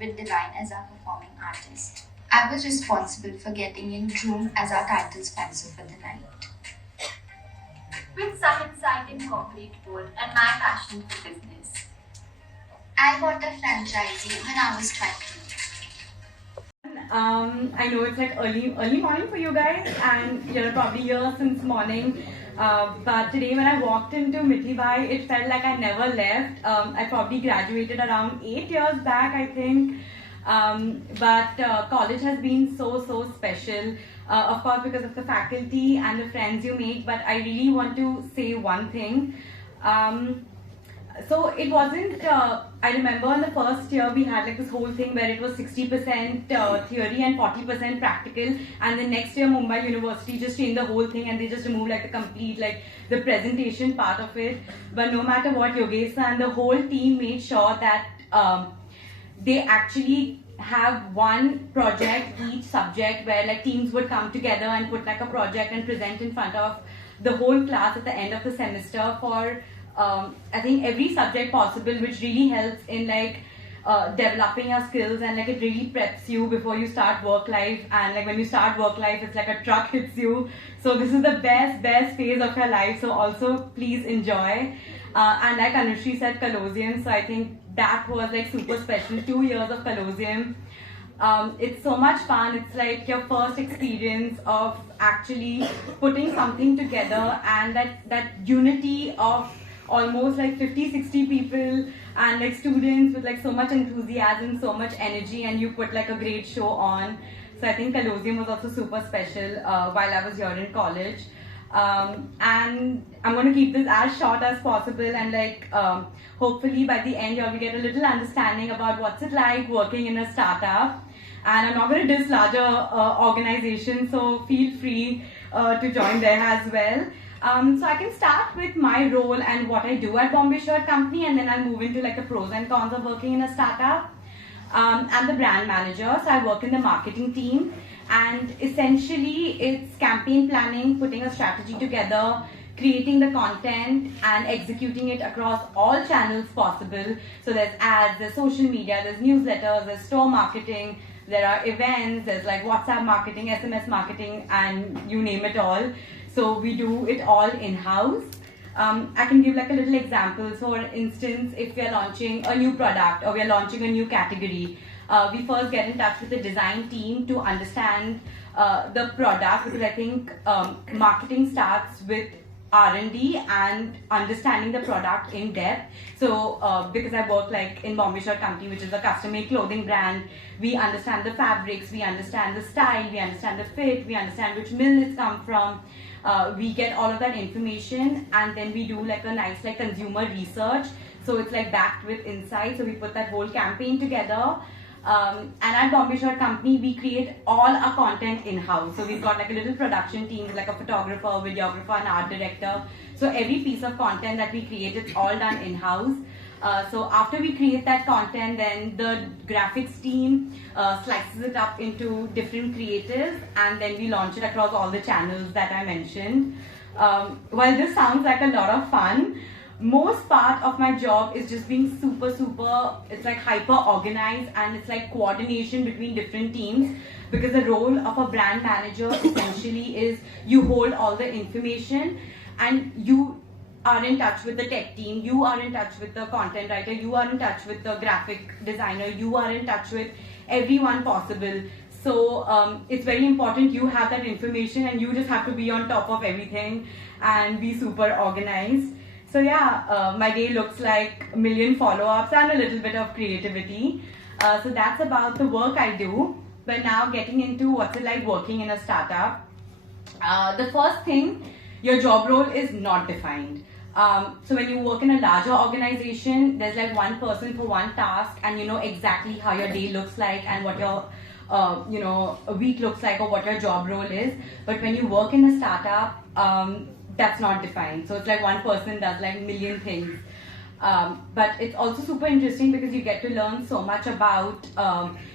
with Divine as our performing artist. I was responsible for getting in June as our title sponsor for the night. With some insight in corporate world and my passion for business. I got a franchisee when I was 20. I know it's like early morning for you guys, and you're probably here since morning. But today when I walked into Mithibai, it felt like I never left. I probably graduated around 8 years back, I think. But college has been so special. Of course, because of the faculty and the friends you make. But I really want to say one thing. So it wasn't, I remember in the first year we had like this whole thing where it was 60% theory and 40% practical, and the next year Mumbai University just changed the whole thing and they just removed like the complete, like the presentation part of it. But no matter what, Yogesh and the whole team made sure that they actually have one project each subject where like teams would come together and put like a project and present in front of the whole class at the end of the semester for I think every subject possible, which really helps in like developing your skills, and like it really preps you before you start work life. And like when you start work life, it's like a truck hits you. So this is the best phase of your life. So also please enjoy. And like Anushri said, Colosseum. So I think that was like super special. 2 years of Colosseum. It's so much fun. It's like your first experience of actually putting something together, and that unity of almost like 50-60 people and like students with like so much enthusiasm, so much energy, and you put like a great show on. So I think Colosseum was also super special while I was here in college. And I'm going to keep this as short as possible, and like hopefully by the end you all will get a little understanding about what's it like working in a startup. And I'm not going to diss larger organizations, so feel free to join there as well. So I can start with my role and what I do at Bombay Shirt Company, and then I'll move into like the pros and cons of working in a startup. I'm the brand manager, so I work in the marketing team, and essentially it's campaign planning, putting a strategy together, creating the content and executing it across all channels possible. So there's ads, there's social media, there's newsletters, there's store marketing, there are events, there's like WhatsApp marketing, SMS marketing, and you name it all. So we do it all in-house. I can give like a little example. So for instance, if we are launching a new product or we are launching a new category, we first get in touch with the design team to understand the product, because I think marketing starts with R&D and understanding the product in depth. So because I work like in Bombay Shirt Company, which is a custom-made clothing brand, we understand the fabrics, we understand the style, we understand the fit, we understand which mill it's come from. We get all of that information, and then we do like a nice like consumer research. So it's like backed with insights. So we put that whole campaign together. And at Bombay Shirt Company, we create all our content in-house. So we've got like a little production team with like a photographer, videographer, and art director. So every piece of content that we create, it's all done in-house. So after we create that content, then the graphics team slices it up into different creatives, and then we launch it across all the channels that I mentioned. While this sounds like a lot of fun, most part of my job is just being super, it's like hyper organized, and it's like coordination between different teams, because the role of a brand manager essentially is you hold all the information, and you are in touch with the tech team, you are in touch with the content writer, you are in touch with the graphic designer, you are in touch with everyone possible. So it's very important you have that information, and you just have to be on top of everything and be super organized. So yeah, my day looks like a million follow-ups and a little bit of creativity. So that's about the work I do. But now getting into what's it like working in a startup. The first thing, your job role is not defined. So when you work in a larger organization, there's like one person for one task, and you know exactly how your day looks like and what your a week looks like, or what your job role is. But when you work in a startup, that's not defined. So it's like one person does like a million things. But it's also super interesting because you get to learn so much about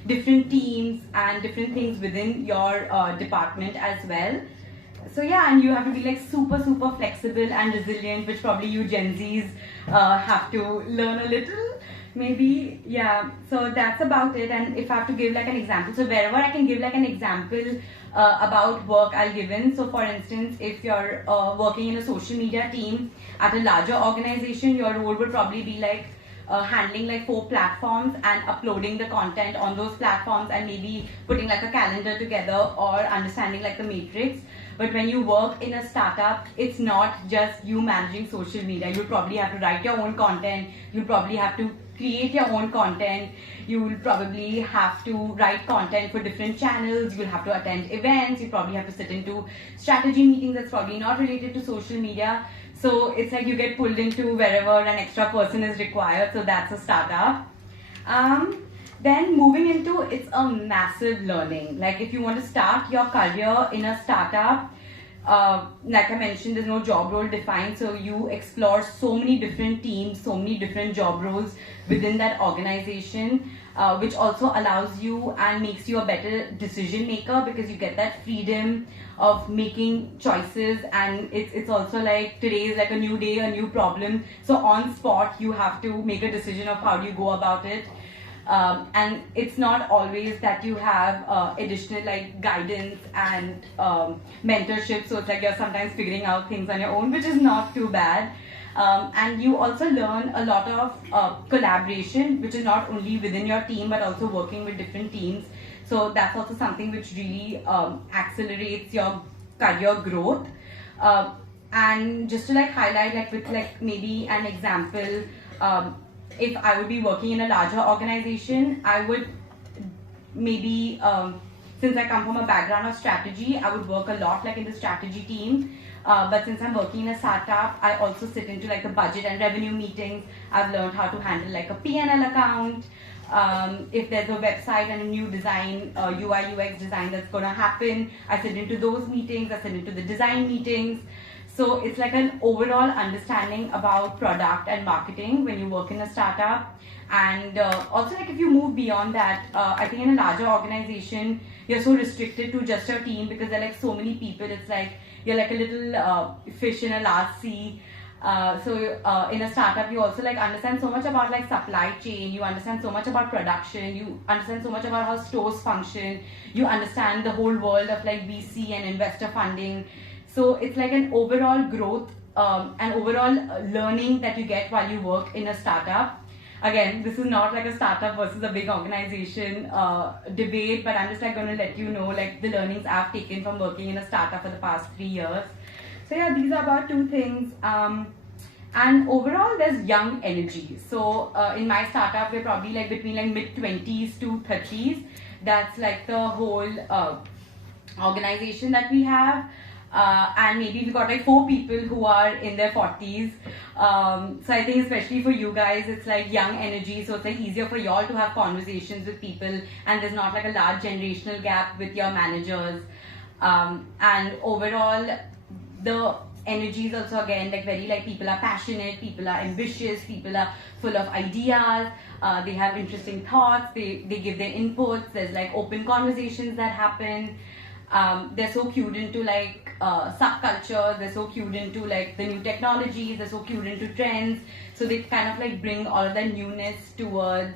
different teams and different things within your department as well. So yeah, and you have to be like super flexible and resilient, which probably you Gen Zs have to learn a little. Maybe, yeah. So that's about it. And if I have to give like an example, so wherever I can give like an example about work, I'll give in. So for instance, if you're working in a social media team at a larger organization, your role would probably be like handling like 4 platforms and uploading the content on those platforms and maybe putting like a calendar together or understanding like the matrix. But when you work in a startup, it's not just you managing social media. You'll probably have to write your own content. You'll probably have to create your own content. You will probably have to write content for different channels. You'll have to attend events. You probably have to sit into strategy meetings that's probably not related to social media. So it's like you get pulled into wherever an extra person is required. So that's a startup. Then moving into, it's a massive learning. Like if you want to start your career in a startup, like I mentioned, there's no job role defined, so you explore so many different teams, so many different job roles within that organization, which also allows you and makes you a better decision maker because you get that freedom of making choices. And it's also like today is like a new day, a new problem, so on spot you have to make a decision of how do you go about it. And it's not always that you have additional like guidance and mentorship, so it's like you're sometimes figuring out things on your own, which is not too bad. And you also learn a lot of collaboration, which is not only within your team but also working with different teams. So that's also something which really accelerates your career growth. And just to like highlight like with like maybe an example, if I would be working in a larger organization, I would maybe, since I come from a background of strategy, I would work a lot like in the strategy team. But since I'm working in a startup, I also sit into like the budget and revenue meetings. I've learned how to handle like a P&L account. If there's a website and a new design, UI UX design that's going to happen, I sit into those meetings. I sit into the design meetings. So it's like an overall understanding about product and marketing when you work in a startup. And also like if you move beyond that, I think in a larger organization, you're so restricted to just your team because there are like so many people. It's like you're like a little fish in a large sea. So in a startup, you also like understand so much about like supply chain. You understand so much about production. You understand so much about how stores function. You understand the whole world of like VC and investor funding. So it's like an overall growth and overall learning that you get while you work in a startup. Again, this is not like a startup versus a big organization debate, but I'm just like going to let you know like the learnings I've taken from working in a startup for the past 3 years. So yeah, these are about 2 things. And overall, there's young energy. So in my startup, we're probably like between like mid-20s to 30s. That's like the whole organization that we have. And maybe we got like 4 people who are in their 40s. So I think especially for you guys, it's like young energy. So it's like easier for y'all to have conversations with people, and there's not like a large generational gap with your managers. And overall, the energy is also again like very like people are passionate, people are ambitious, people are full of ideas. They have interesting thoughts. They give their inputs. There's like open conversations that happen. They're so cued into like subcultures, they're so cued into like the new technologies, they're so cued into trends. So they kind of like bring all of that newness towards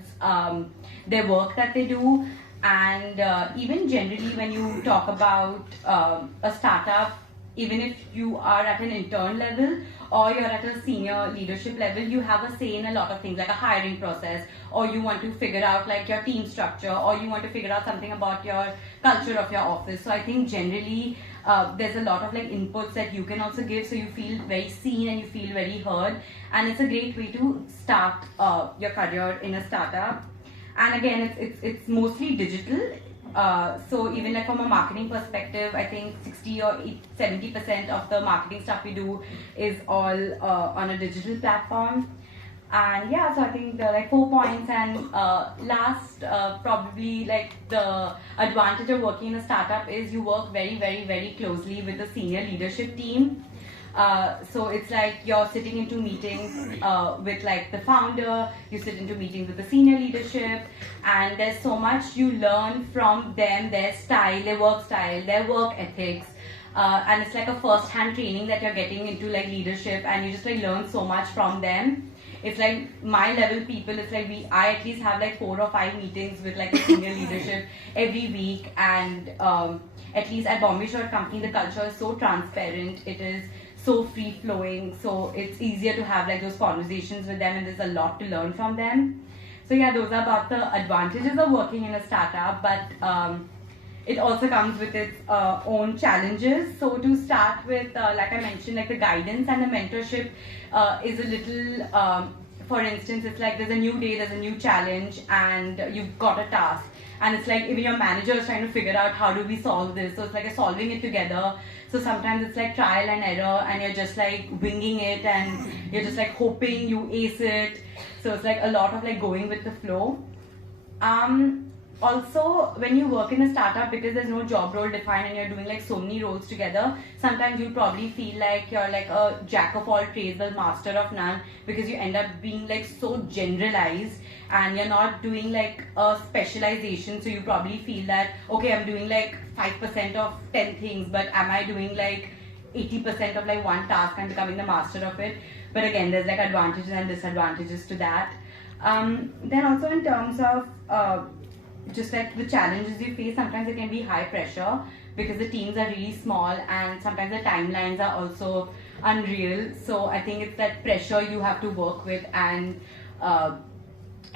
their work that they do. And even generally when you talk about a startup, even if you are at an intern level or you're at a senior leadership level, you have a say in a lot of things like a hiring process, or you want to figure out like your team structure, or you want to figure out something about your culture of your office. So I think generally there's a lot of like inputs that you can also give, so you feel very seen and you feel very heard, and it's a great way to start your career in a startup. And again, it's mostly digital. So even like from a marketing perspective, I think 60 or 70% of the marketing stuff we do is all on a digital platform. And yeah, so I think there are like 4 points. And last, probably like the advantage of working in a startup is you work very, very, very closely with the senior leadership team. So it's like you're sitting into meetings with like the founder, you sit into meetings with the senior leadership, and there's so much you learn from them, their style, their work ethics. And it's like a first-hand training that you're getting into like leadership, and you just like learn so much from them. it's like my level people, it's like I at least have like 4 or 5 meetings with like the senior leadership every week, and at least at Bombay Shirt Company the culture is so transparent, it is so free flowing, so it's easier to have like those conversations with them, and there's a lot to learn from them. So yeah, those are about the advantages of working in a startup, but it also comes with its own challenges. So to start with, like I mentioned, like the guidance and the mentorship is a little, for instance, it's like there's a new day, there's a new challenge, and you've got a task. And it's like even your manager is trying to figure out how do we solve this. So it's like a solving it together. So sometimes it's like trial and error, and you're just like winging it, and you're just like hoping you ace it. So it's like a lot of like going with the flow. Also, when you work in a startup, because there's no job role defined and you're doing like so many roles together, sometimes you probably feel like you're like a jack of all trades but master of none, because you end up being like so generalized and you're not doing like a specialization. So you probably feel that, okay, I'm doing like 5% of 10 things, but am I doing like 80% of like one task and becoming the master of it? But again, there's like advantages and disadvantages to that. Then also in terms of just like the challenges you face, sometimes it can be high pressure because the teams are really small, and sometimes the timelines are also unreal. So I think it's that pressure you have to work with, and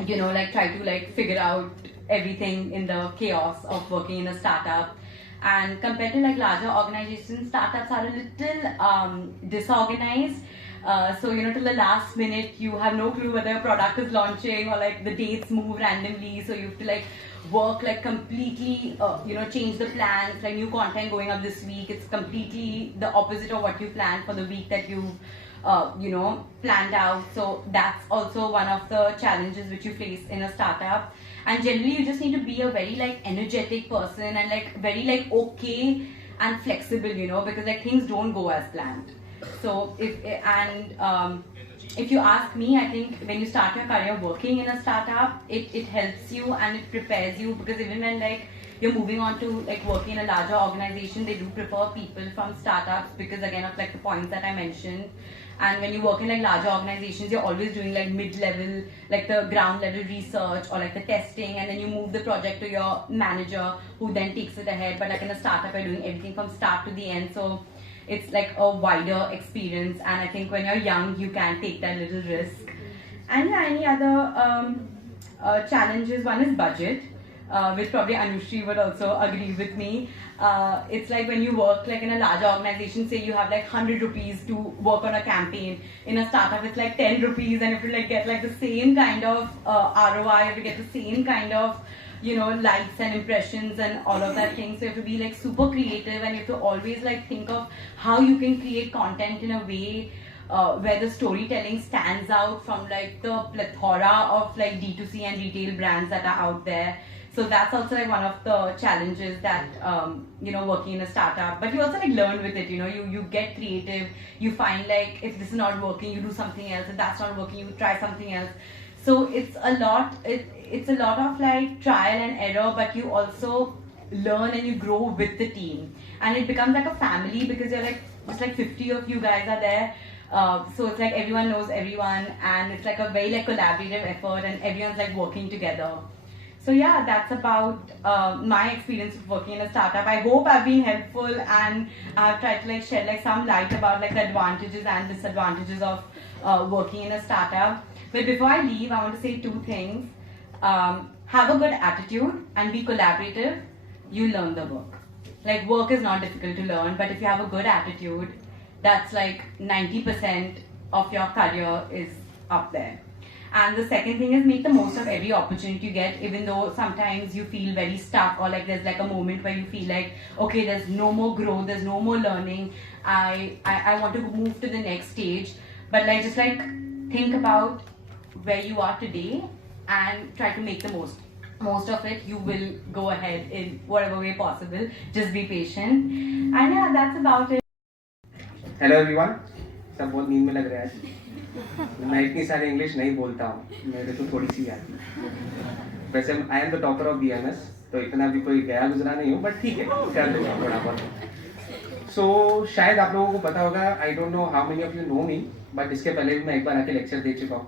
you know, like try to like figure out everything in the chaos of working in a startup. And compared to like larger organizations, startups are a little disorganized. So you know, till the last minute you have no clue whether a product is launching, or like the dates move randomly, so you have to like work like completely, you know, change the plans, like new content going up this week, it's completely the opposite of what you planned for the week that you you know, planned out. So that's also one of the challenges which you face in a startup. And generally you just need to be a very like energetic person, and like very like okay and flexible, you know, because like things don't go as planned. So if you ask me, I think when you start your career working in a startup, it helps you and it prepares you, because even when like you're moving on to like working in a larger organization, they do prefer people from startups because again of like the points that I mentioned. And when you work in like larger organizations, you're always doing like mid-level, like the ground level research or like the testing, and then you move the project to your manager who then takes it ahead. But like in a startup, you're doing everything from start to the end. So it's like a wider experience, and I think when you're young you can take that little risk. And yeah, any other challenges, one is budget, which probably Anushri would also agree with me. It's like when you work like in a larger organization, say you have like 100 rupees to work on a campaign. In a startup it's like 10 rupees, and if you like get like the same kind of ROI, if you get the same kind of, you know, likes and impressions and all of that thing. So you have to be like super creative, and you have to always like think of how you can create content in a way where the storytelling stands out from like the plethora of like D2C and retail brands that are out there. So that's also like one of the challenges that you know, working in a startup. But you also like learn with it, you know, you get creative, you find like if this is not working, you do something else, if that's not working, you try something else. So it's a lot, it's a lot of like trial and error, but you also learn and you grow with the team, and it becomes like a family, because you're like just like 50 of you guys are there. So it's like everyone knows everyone, and it's like a very like collaborative effort, and everyone's like working together. So yeah, that's about my experience of working in a startup. I hope I've been helpful, and I've tried to like shed like some light about like the advantages and disadvantages of working in a startup. But before I leave, I want to say 2 things. Have a good attitude and be collaborative. You learn the work. Like work is not difficult to learn, but if you have a good attitude, that's like 90% of your career is up there. And the second thing is make the most of every opportunity you get, even though sometimes you feel very stuck, or like there's like a moment where you feel like, okay, there's no more growth, there's no more learning, I want to move to the next stage. But like just like think about where you are today and try to make the most of it. You will go ahead in whatever way possible. Just be patient. And yeah, that's about it. Hello everyone, सब बहुत नींद में लग रहा है। मैं इतनी सारी इंग्लिश नहीं बोलता हूँ, मेरे को थोड़ी सी आती है। वैसे I am the topper of BMS, तो इतना भी कोई गया गुजरा नहीं हूँ, बट ठीक है, कर लूँगा थोड़ा बहुत। सो शायद आप लोगों को पता होगा, I don't know how many of you know me, but इसके पहले भी मैं एक बार आके लेक्चर दे चुका हूँ.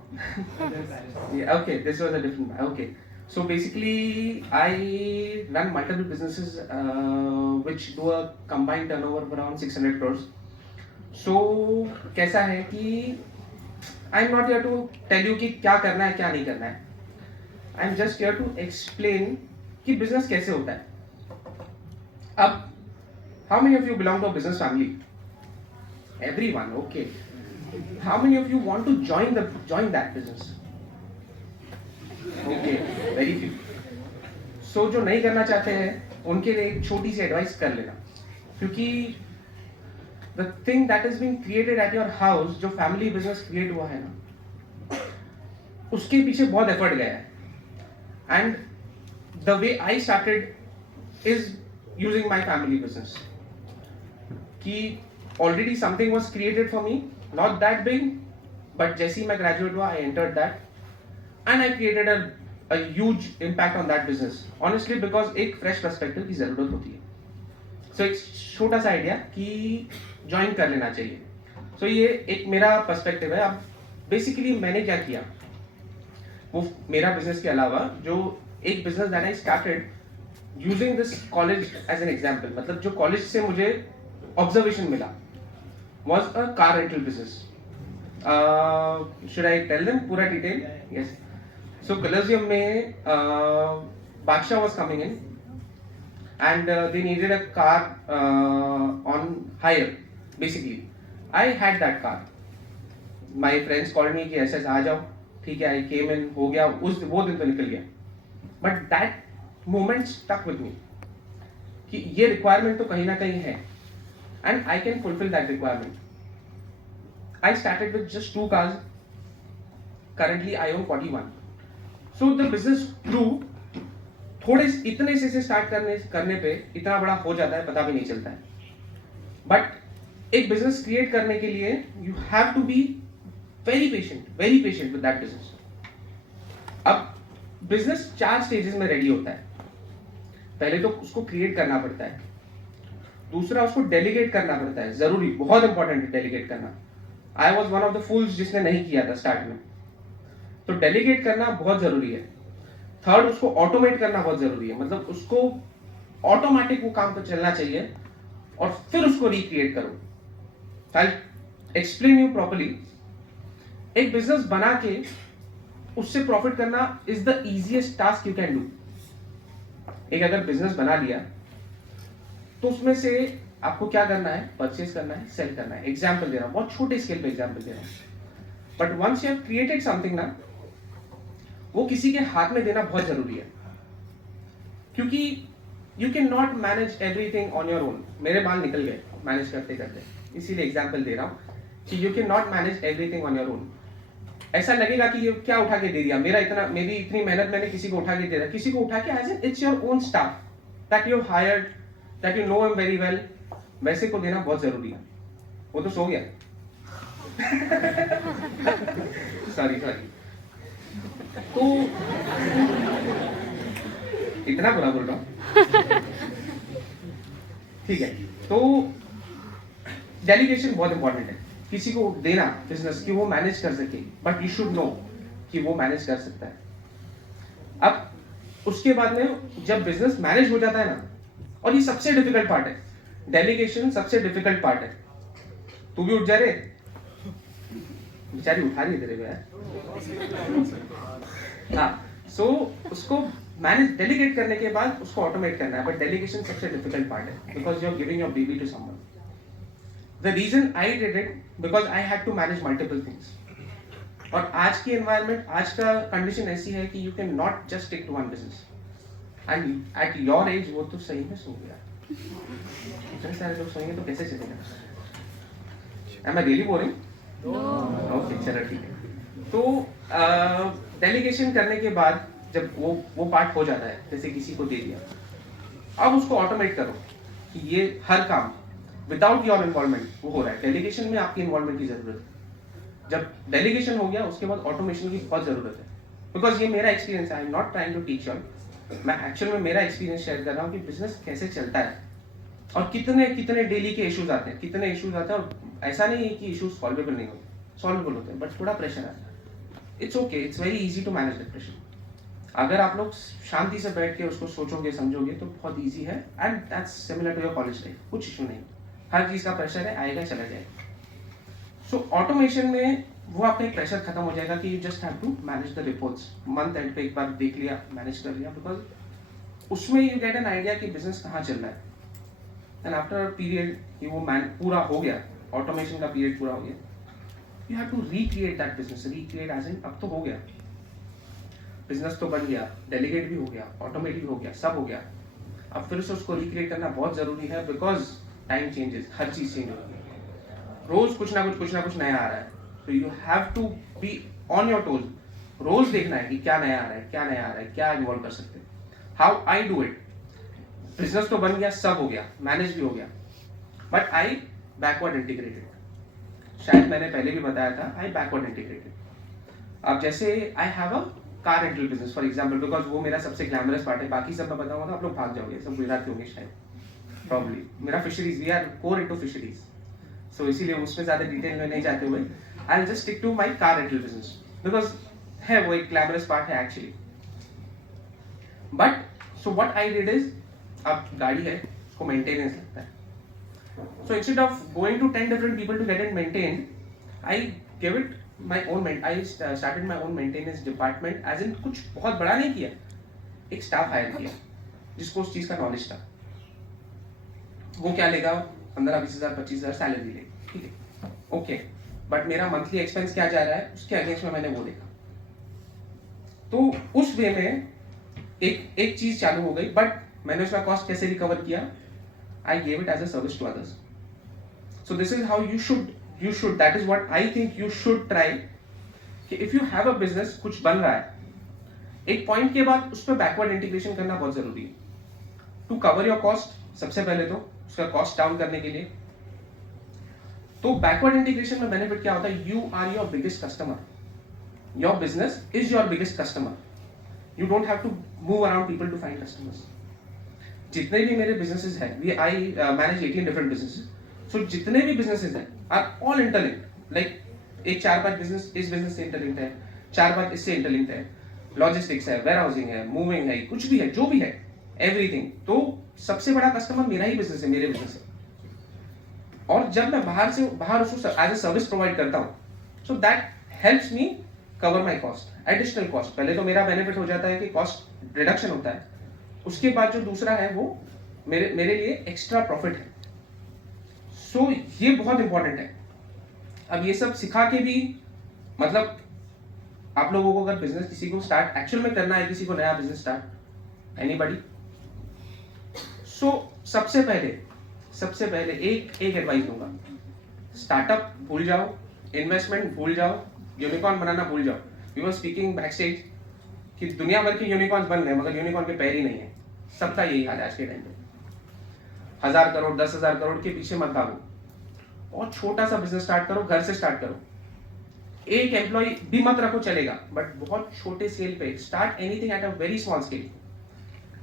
Okay, this was a different. Okay, so basically I run multiple businesses which do a combined turnover of around 600 crores. So कैसा है कि I'm not here to tell you कि क्या करना है क्या नहीं करना है. I'm just here to explain कि business कैसे होता है. अब how many of you belong to a business family? Everyone, okay. How many of you want to join that business? Okay, very few. So जो नहीं करना चाहते हैं उनके लिए एक छोटी सी एडवाइस कर लेना, क्योंकि the thing that has been created at your house, जो फैमिली बिजनेस क्रिएट हुआ है ना, उसके पीछे बहुत एफर्ट गया है. And the way I started is using my family business, कि already something was created for me, not that big, but जैसे ही मैं ग्रेजुएट हुआ I entered that and I created a huge impact on that business, honestly, because एक fresh perspective की ज़रूरत होती है. So एक छोटा सा आइडिया कि ज्वाइन कर लेना चाहिए. So ये एक मेरा पर्सपेक्टिव है. अब बेसिकली मैंने क्या किया, वो मेरा बिजनेस के अलावा जो एक business that I started using this college as an example, मतलब जो कॉलेज से मुझे ऑब्जर्वेशन मिला was a car rental business. Should I tell them पूरा डिटेल? यस. So Colosseum में Baksha was coming in and they needed a car on hire. Basically, I had that car. My friends called me कि ऐसे आ जाओ, ठीक है. I came in, हो गया, वो दिन तो निकल गया. But that moment stuck with me कि ये requirement तो कहीं ना कहीं है and I can fulfill that requirement. I started with just 2 cars. Currently I own 41. So the business grew. थोड़े इतने से स्टार्ट करने पे इतना बड़ा हो जाता है, पता भी नहीं चलता है. बट एक बिजनेस क्रिएट करने के लिए you have to be very patient with that business. अब बिजनेस 4 स्टेजेस में रेडी होता है. पहले तो उसको क्रिएट करना पड़ता है, दूसरा उसको डेलीगेट करना पड़ता है, जरूरी, बहुत इंपॉर्टेंट है डेलीगेट करना. I was one of the fools जिसने नहीं किया था स्टार्ट में. तो डेलीगेट करना बहुत जरूरी है. थर्ड, उसको ऑटोमेट करना बहुत जरूरी है, मतलब उसको ऑटोमेटिक वो काम पर चलना चाहिए और फिर उसको रिक्रिएट करो. I explain you properly. एक बिजनेस बना के उससे प्रॉफिट करना is the easiest task you can do. एक अगर बिजनेस बना लिया तो उसमें से आपको क्या करना है, परचेज करना है, सेल करना है. एग्जाम्पल दे रहा हूं, बहुत छोटे स्केल पे एग्जाम्पल दे रहा हूं. But once you have created something ना, वो किसी के हाथ में देना बहुत जरूरी है, क्योंकि you can not manage everything on your own. मेरे बाल निकल गए मैनेज करते करते, इसीलिए एग्जांपल दे रहा हूँ कि you can not manage everything on your own. ऐसा लगेगा कि ये क्या उठा के दे दिया, मेरी इतनी मेहनत मैंने किसी को उठा के दे दिया. किसी को उठा के as an it's your own staff that you hired, that you know him very well, वैसे को देना बहुत जरूरी है. वो तो सो गया. सॉरी. तो इतना बुरा बोल रहा हूं, ठीक है. तो डेलीगेशन बहुत इंपॉर्टेंट है. किसी को देना बिजनेस कि वो मैनेज कर सके, बट यू शुड नो कि वो मैनेज कर सकता है. अब उसके बाद में जब बिजनेस मैनेज हो जाता है ना, और ये सबसे डिफिकल्ट पार्ट है, डेलीगेशन सबसे डिफिकल्ट पार्ट है. तू भी उठ जा रे, बेचारी उठा रही है तेरे को यार. हाँ, सो उसको मैनेज डेलीगेट करने के बाद उसको ऑटोमेट करना है. बट डेलीगेशन सबसे डिफिकल्ट पार्ट है, because you are giving your baby to someone. The reason I did it because I had to manage multiple things. और आज की एनवायरनमेंट, आज का कंडीशन ऐसी है कि you can not just stick to one business. And at your age वो तो सही में सो गया. इतने सारे लोग सोएंगे तो कैसे चलेगा? Am I really boring? Okay, चलो ठीक है. तो डेलीगेशन करने के बाद जब वो पार्ट हो जाता है, जैसे किसी को दे दिया, अब उसको ऑटोमेट करो कि ये हर काम विदाउट योर इन्वॉल्वमेंट वो हो रहा है. डेलीगेशन में आपकी इन्वॉल्वमेंट की जरूरत है. जब डेलीगेशन हो गया उसके बाद ऑटोमेशन की बहुत जरूरत है. बिकॉज ये मेरा एक्सपीरियंस है, I am not trying to teach you. मैं एक्चुअल में मेरा एक्सपीरियंस शेयर कर रहा हूँ कि बिजनेस कैसे चलता है. और कितने कितने डेली के इश्यूज आते हैं, कितने इश्यूज आते हैं, और ऐसा नहीं है कि इश्यूज सॉल्वेबल नहीं होते, सॉल्वेबल होते हैं, बट थोड़ा प्रेशर आता है। It's okay, it's very easy to manage the pressure. अगर आप लोग शांति से बैठ के उसको सोचोगे समझोगे तो बहुत इजी है, and that's similar to your college life, कुछ इशू नहीं, हर चीज़ का प्रेशर है, आएगा चला जाएगा। सो ऑटोमेशन में वो आपका एक प्रेशर खत्म हो जाएगा कि you just have to manage the reports, month end पे एक बार देख लिया, मैनेज कर लिया, बिकॉज उसमें यू गेट एन आइडिया कि बिजनेस कहाँ चल रहा है। एंड आफ्टर पीरियड कि वो पूरा हो गया, ऑटोमेशन का पीरियड पूरा हो गया, you have to recreate that business, recreate as in अब तो हो गया, बिजनेस तो बन गया, डेलीगेट भी हो गया, ऑटोमेट भी हो गया, सब हो गया, अब फिर से उसको रिक्रिएट करना बहुत जरूरी है, बिकॉज टाइम चेंजेस, हर चीज चेंज हो गई, रोज कुछ ना कुछ नया आ रहा है। तो you have to be on your toes, रोज देखना है कि क्या नया आ रहा है, क्या नया आ रहा है, क्या इन्वॉल्व कर सकते हैं। How I do it, business तो बन गया, सब हो गया, मैनेज भी हो गया, बट आई बैकवर्ड इंटीग्रेटेड। शायद मैंने पहले भी बताया था, आई बैकवर्ड इंटीग्रेटेड। अब जैसे I have a car rental business for example, because वो मेरा सबसे ग्लैमरस पार्ट है, बाकी सब मैं बताऊंगा तो आप लोग भाग जाओगे, सब गुजराती होंगे शायद, प्रॉब्ली। मेरा fisheries, we are core into fisheries, so इसीलिए उसमें ज्यादा डिटेल में नहीं जाते हुए I will just stick to my car rental business, because है वो एक ग्लैमरस पार्ट है actually. But so what I did is, अब गाड़ी है उसको मेंटेनेंस लगता है, so instead of going to 10 different people to get it maintained, I gave it my own I started my own maintenance department, as in कुछ बहुत बड़ा नहीं किया, एक स्टाफ हायर किया जिसको उस चीज का नॉलेज था। वो क्या लेगा, 15-20 हज़ार 25 हज़ार सैलरी लेगा, ठीक है, ओके, बट मेरा मंथली एक्सपेंस क्या जा रहा है उसके अगेंस्ट में मैंने वो देखा, तो उस वे में एक चीज चालू हो गई, बट मैंने उसका कॉस्ट कैसे रिकवर किया, I gave it as a service to others. So this is how you should, that is what I think you should try, कि if you have a business, कुछ बन रहा है, एक पॉइंट के बाद उस पर बैकवर्ड इंटीग्रेशन करना बहुत जरूरी है, टू कवर योर कॉस्ट, सबसे पहले तो उसका कॉस्ट डाउन करने के लिए। तो बैकवर्ड इंटीग्रेशन में बेनिफिट क्या होता है, you are your biggest customer, your business is your biggest customer, you don't have to move around people to find customers. जितने भी मेरे बिजनेसेस हैं, I manage 18 different businesses, so जितने भी बिजनेसेस हैं आर ऑल इंटरलिंक्ड, लाइक एक 4-5 business इस business से इंटरलिंक्ड है, 4-5 इससे इंटरलिंक्ड है, लॉजिस्टिक्स है, वेयर हाउसिंग है, मूविंग है, कुछ भी है, जो भी है, एवरीथिंग। तो सबसे बड़ा कस्टमर मेरा ही बिजनेस है, मेरे बिजनेस है, और जब मैं बाहर उसको एज अ सर्विस प्रोवाइड करता हूँ, so that helps me cover my cost, additional cost. पहले तो मेरा बेनिफिट हो जाता है कि कॉस्ट रिडक्शन होता है, उसके बाद जो दूसरा है वो मेरे लिए एक्स्ट्रा प्रॉफिट है। सो ये बहुत इंपॉर्टेंट है। अब ये सब सिखा के भी, मतलब आप लोगों को अगर बिजनेस किसी को स्टार्ट एक्चुअल में करना है, किसी को नया बिजनेस स्टार्ट, एनीबॉडी, सो सबसे पहले एक एडवाइस दूंगा, स्टार्टअप भूल जाओ, इन्वेस्टमेंट भूल जाओ, यूनिकॉर्न बनाना भूल जाओ। We were speaking backstage कि दुनिया भर के यूनिकॉर्न बन गए, मगर यूनिकॉर्न के पैर ही नहीं है, सबका यही हाल है आज के टाइम पे। 1000 करोड़ 10,000 करोड़ के पीछे मत भागो, और छोटा सा बिजनेस स्टार्ट करो, घर से स्टार्ट करो, एक एम्प्लॉय भी मत रखो चलेगा, बट बहुत छोटे स्केल पे start anything at a very small scale.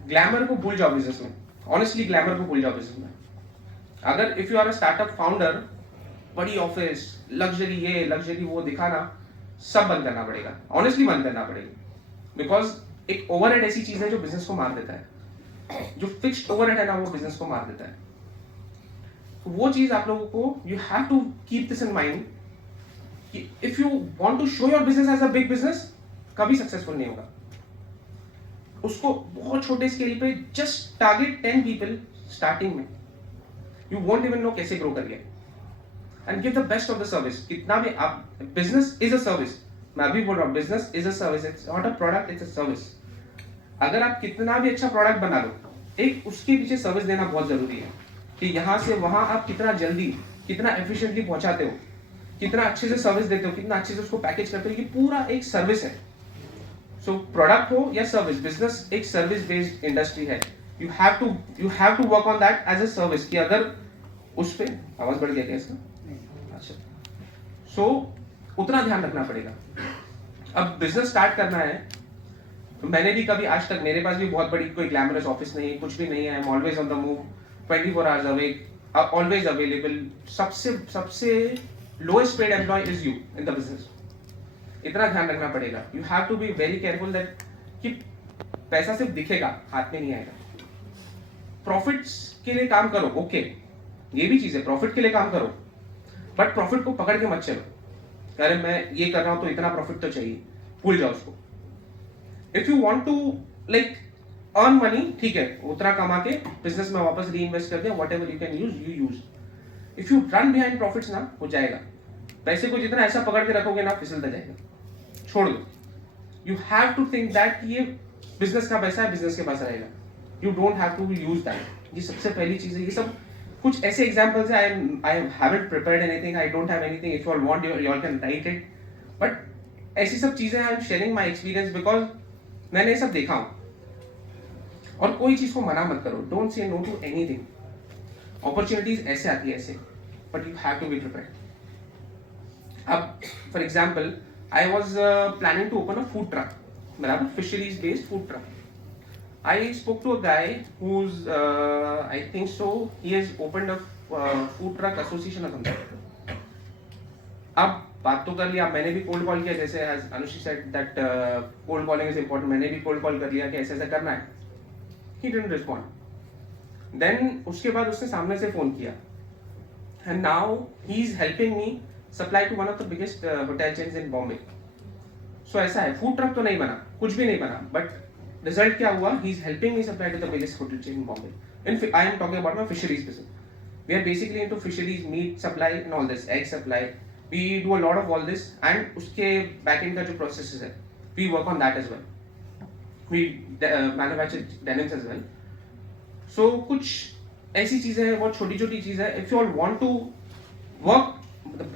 Glamour को भूल जाओ बिजनेस में, ऑनेस्टली ग्लैमर को भूल जाओ बिजनेस में। अगर if you are a startup founder, बड़ी ऑफिस, लग्जरी ये लग्जरी वो दिखाना सब बंद करना पड़ेगा, ऑनेस्टली बंद करना पड़ेगा, बिकॉज एक ओवरहेड ऐसी चीज है जो बिजनेस को मार देता है, जो फिक्स्ड ओवरहेड है ना वो बिजनेस को मार देता है। तो वो चीज आप लोगों को, you have to keep this in mind कि if you want to show your business as a big business, कभी सक्सेसफुल नहीं होगा। उसको बहुत छोटे स्केल पे जस्ट टारगेट 10 पीपल स्टार्टिंग में, यू वोंट इवन नो कैसे ग्रो करिए, and give the best of the service. कितना भी आप, बिजनेस इज अ सर्विस, मैं अभी बोल रहा हूँ, business is a service, it's not a product, it's a service. अगर आप कितना भी अच्छा प्रोडक्ट बना लो, एक उसके पीछे सर्विस देना बहुत जरूरी है, कि यहाँ से वहां आप कितना जल्दी, कितना एफिशिएंटली पहुंचाते हो, कितना अच्छे से सर्विस देते हो, कितना अच्छे से उसको पैकेज करते हो, ये पूरा एक सर्विस है। सो प्रोडक्ट हो या सर्विस, बिजनेस एक सर्विस बेस्ड इंडस्ट्री है, you have to work on that as a service, कि अगर उस पे आवाज बढ़ गया क्या इसका, अच्छा, सो उतना ध्यान रखना पड़ेगा। अब बिजनेस स्टार्ट करना है, तो मैंने भी कभी आज तक, मेरे पास भी बहुत बड़ी कोई ग्लैमरस ऑफिस नहीं, कुछ भी नहीं है, I am always on the move, 24 hours awake, are always available. सबसे lowest paid employee is you in the business. इतना ध्यान रखना पड़ेगा. You have to be very careful that कि पैसा सिर्फ दिखेगा, हाथ में नहीं आएगा. प्रॉफिट्स के लिए काम करो, ओके, ये भी चीज है, प्रॉफिट के लिए काम करो, बट प्रॉफिट को पकड़ के मत चलो. अरे मैं ये कर रहा हूं तो इतना प्रॉफिट तो चाहिए, भूल जाओ उसको. If you want to like earn money, ठीक है, उतना कमा के बिजनेस में वापस री इन्वेस्ट कर दिया, whatever you can use you use. If you run behind profits ना, हो जाएगा. पैसे को जितना ऐसा पकड़ के रखोगे ना, फिसलता जाएगा, छोड़ दो. You have to think that ये बिजनेस का पैसा है, बिजनेस के पास रहेगा. You don't have to use that. ये सबसे पहली चीज है. ये सब कुछ ऐसे एग्जांपल्स है. I haven't prepared anything, I don't have anything. If you all want you all can write it. But ऐसी सब चीजें I am sharing my experience because मैंने ये सब देखा हूं. और कोई चीज को मना मत करो. Don't say no to anything. Opportunities ऐसे आती है ऐसे, but you have to be prepared. अब for example I was planning to open a food truck, बराबर, fisheries based food truck. I spoke to a guy who's I think so he has opened a food truck association or something. अब बात तो कर लिया, मैंने भी cold call किया, जैसे as Anushi said that cold calling is important. मैंने भी कोल्ड कॉल कर लिया कि ऐसा ऐसा करना है. He didn't respond. Then उसके बाद उसने सामने से फोन किया, and now he is helping me supply to one of the biggest hotel chains in Bombay. So ऐसा है, फूड ट्रक तो नहीं बना, कुछ भी नहीं बना, बट रिजल्ट क्या हुआ? he is helping me supply to the biggest hotel chain in Bombay. I am talking about my fisheries business. We are basically into fisheries, meat supply and all this, egg supply. We do a lot of all this, and उसके backend का जो processes है, we work on that as well. We manufacture denims as well. So कुछ ऐसी चीजें हैं, बहुत छोटी छोटी चीजें हैं. If you all want to work,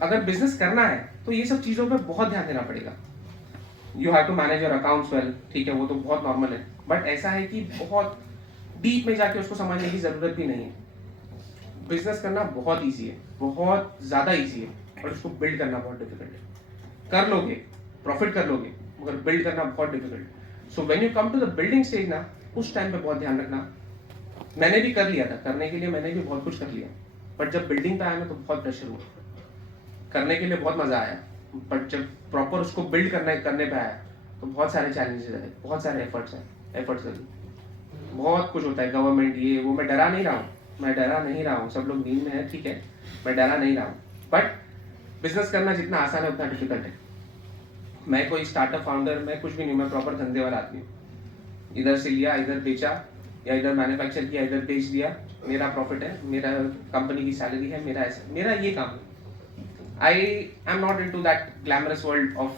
अगर बिजनेस करना है तो ये सब चीजों पे बहुत ध्यान देना पड़ेगा. You have to manage your accounts well, ठीक है, वो तो बहुत नॉर्मल है. बट ऐसा है कि बहुत डीप में जाके उसको समझने की जरूरत भी नहीं है. बिजनेस करना बहुत ईजी है, बहुत ज्यादा ईजी है, और उसको बिल्ड करना बहुत डिफिकल्ट है. कर लोगे, प्रॉफिट कर लोगे, मगर बिल्ड करना बहुत डिफिकल्ट है. So when you come to the building stage ना, उस टाइम पे बहुत ध्यान रखना. मैंने भी कर लिया था, करने के लिए मैंने भी बहुत कुछ कर लिया, बट जब बिल्डिंग पे आया ना तो बहुत प्रेशर हुआ. करने के लिए बहुत मजा आया, बट जब प्रॉपर उसको बिल्ड करने पे आया तो बहुत सारे चैलेंजेस है, बहुत सारे एफर्ट्स बहुत कुछ होता है. गवर्नमेंट ये वो, मैं डरा नहीं रहा हूँ, सब लोग नींद में है, ठीक है, मैं डरा नहीं रहा हूँ. बट बिजनेस करना जितना आसान है उतना डिफिकल्ट है. मैं कोई स्टार्टअप फाउंडर, मैं कुछ भी नहीं, मैं प्रॉपर धंधे वाला आदमी हूँ. इधर से लिया, इधर बेचा, या इधर मैन्युफैक्चर किया, इधर बेच दिया, मेरा प्रॉफिट है, मेरा कंपनी की सैलरी है, मेरा ये काम है. I am not into that glamorous world of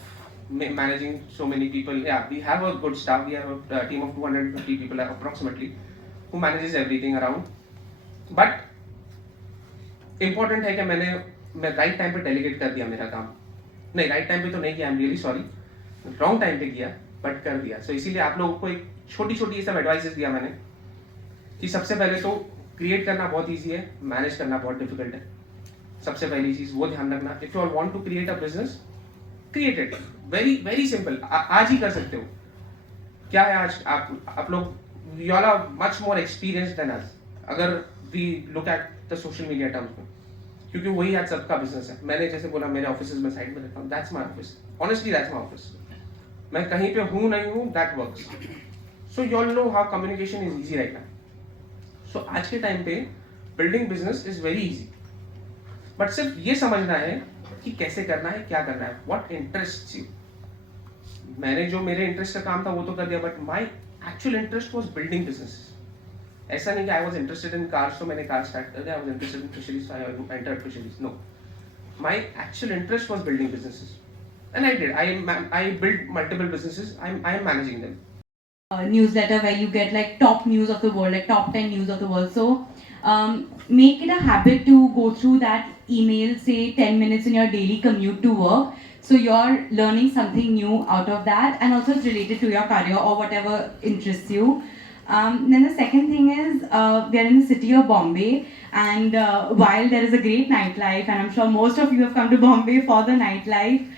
managing so many people. Yeah, we have a good staff. We have a team of 250 people approximately who manages everything around. But important है कि मैं right time पे delegate कर दिया मेरा काम. नहीं, right time पे तो नहीं किया, I'm really sorry. Wrong time पे किया, but कर दिया. So इसीलिए आप लोगों को एक छोटी ये सब advices दिया मैंने कि सबसे पहले तो create करना बहुत easy है, manage करना बहुत difficult है. सबसे पहली चीज वो ध्यान रखना. If you all want to create a business, create it. Very very simple. आज ही कर सकते हो. क्या है आज आप लोग, you all are much more experienced than us, अगर we look at the social media terms में, क्योंकि वही आज सबका बिजनेस है. मैंने जैसे बोला, मेरे ऑफिस में साइड में रहता हूँ, that's my office. Honestly that's my office. मैं कहीं पे हूँ नहीं हूँ, that works. So you all know how communication is easy right now. So आज के टाइम पे building business is very easy. But सिर्फ ये समझना है कि कैसे करना है, क्या करना है, व्हाट इंटरेस्ट्स यू. मैंने जो मेरे इंटरेस्ट का काम था वो तो कर दिया, but my actual interest was building business. ऐसा नहीं कि I was interested in cars तो मैंने कार स्टार्ट कर दिया, I was interested in fisheries so I entered fisheries. No, my actual interest was building businesses, and I did. I build multiple businesses. I am managing them. Newsletter where you get like top news of the world, like top 10 news of the world. So make it a habit to go through that email, say 10 minutes in your daily commute to work. So you're learning something new out of that, and also it's related to your career or whatever interests you. Then the second thing is we are in the city of Bombay, and while there is a great nightlife, and I'm sure most of you have come to Bombay for the nightlife,